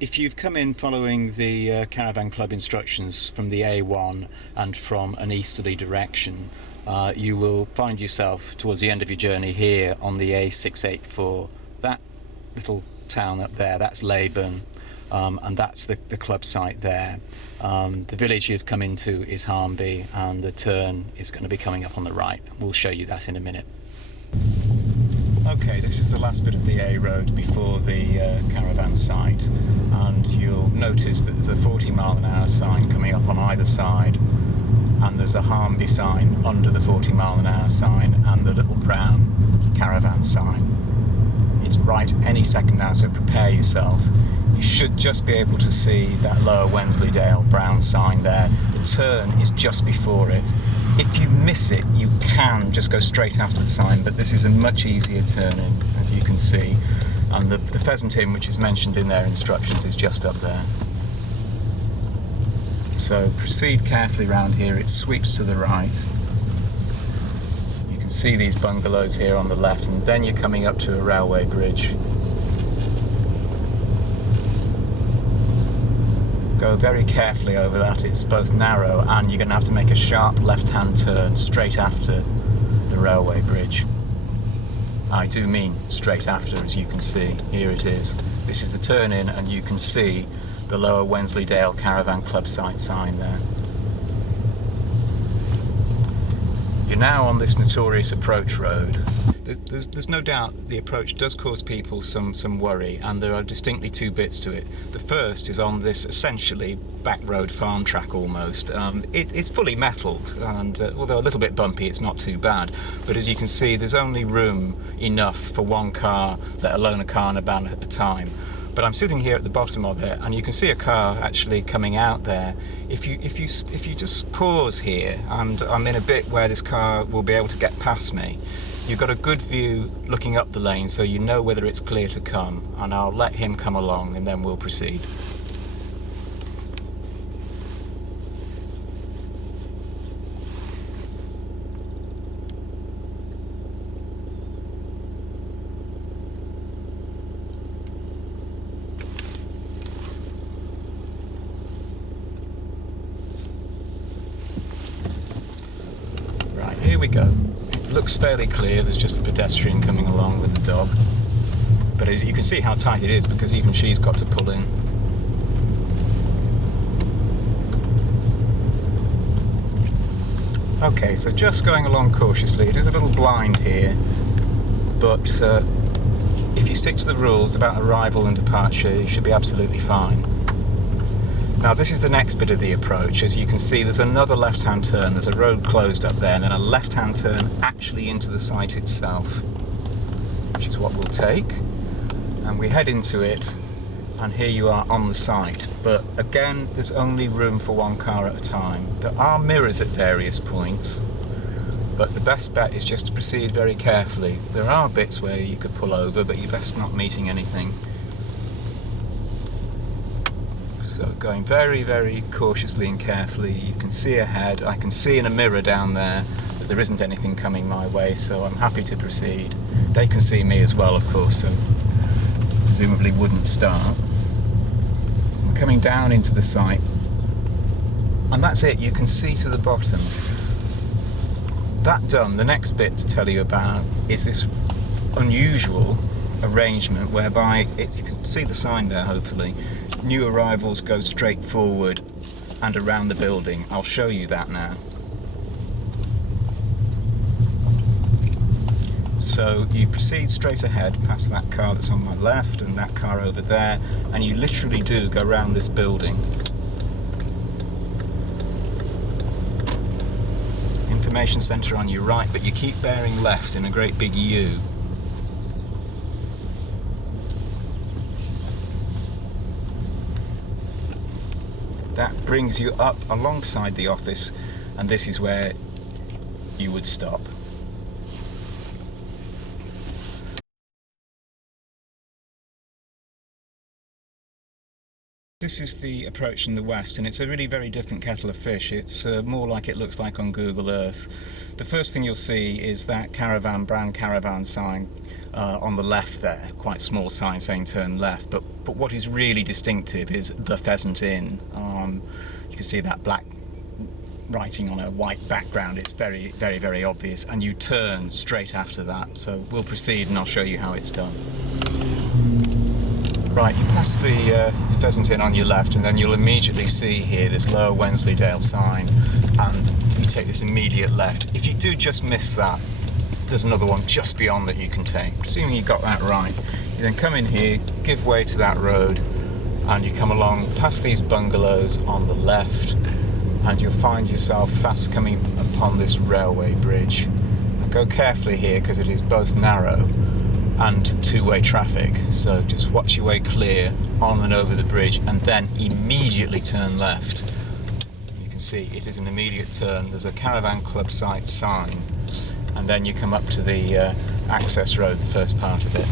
If you've come in following the Caravan Club instructions from the A1 and from an easterly direction, you will find yourself towards the end of your journey here on the A684. That little town up there, that's Leyburn, and that's the club site there. The village you've come into is Harnby, and the turn is going to be coming up on the right. We'll show you that in a minute. Okay, this is the last bit of the A road before the Caravan site, and you'll notice that there's a 40-mile-an-hour sign coming up on either side, and there's the Harnby sign under the 40-mile-an-hour sign and the little brown Caravan sign. It's right any second now, so prepare yourself. You should just be able to see that Lower Wensleydale brown sign there. The turn is just before it. If you miss it, you can just go straight after the sign, but this is a much easier turning, as you can see. And the Pheasant Inn, which is mentioned in their instructions, is just up there. So proceed carefully round here. It sweeps to the right. You can see these bungalows here on the left, and then you're coming up to a railway bridge. Go very carefully over that. It's both narrow and you're going to have to make a sharp left-hand turn straight after the railway bridge. I do mean straight after, as you can see. Here it is. This is the turn in, and you can see the Lower Wensleydale Caravan Club site sign there. You're now on this notorious approach road. There's no doubt the approach does cause people some worry, and there are distinctly two bits to it. The first is on this essentially back road farm track almost. It's fully metalled, and although a little bit bumpy, it's not too bad. But as you can see, there's only room enough for one car, let alone a car and a van at a time. But I'm sitting here at the bottom of it, and you can see a car actually coming out there. If you just pause here, and I'm in a bit where this car will be able to get past me, you've got a good view looking up the lane, so you know whether it's clear to come, and I'll let him come along and then we'll proceed. Right, here we go. Looks fairly clear. There's just a pedestrian coming along with the dog, but as you can see how tight it is, because even she's got to pull in. Okay, so just going along cautiously. It is a little blind here, but if you stick to the rules about arrival and departure, you should be absolutely fine. Now this is the next bit of the approach. As you can see, there's another left-hand turn. There's a road closed up there, and then a left-hand turn actually into the site itself, which is what we'll take. And we head into it, and here you are on the site. But again, there's only room for one car at a time. There are mirrors at various points, but the best bet is just to proceed very carefully. There are bits where you could pull over, but you're best not meeting anything. So going very, very cautiously and carefully. You can see ahead. I can see in a mirror down there that there isn't anything coming my way, so I'm happy to proceed. They can see me as well, of course, so presumably wouldn't start. I'm coming down into the site, and that's it. You can see to the bottom. That done, the next bit to tell you about is this unusual arrangement whereby you can see the sign there, hopefully. New arrivals go straight forward and around the building. I'll show you that now. So you proceed straight ahead past that car that's on my left and that car over there, and you literally do go around this building. Information centre on your right, but you keep bearing left in a great big U. That brings you up alongside the office, and this is where you would stop. This is the approach from the west, and it's a really very different kettle of fish. It's more like it looks like on Google Earth. The first thing you'll see is that Caravan, brown Caravan sign on the left there, quite small sign saying turn left, but what is really distinctive is the Pheasant Inn. You can see that black writing on a white background. It's very, very, very obvious, and you turn straight after that. So we'll proceed and I'll show you how it's done. Right, you pass the Pheasant Inn on your left, and then you'll immediately see here this Lower Wensleydale sign, and you take this immediate left. If you do just miss that, there's another one just beyond that you can take. Presuming you got that right, you then come in here, give way to that road, and you come along past these bungalows on the left, and you'll find yourself fast coming upon this railway bridge. Go carefully here because it is both narrow and two-way traffic, so just watch your way clear on and over the bridge, and then immediately turn left. You can see it is an immediate turn. There's a Caravan Club site sign, and then you come up to the access road, the first part of it.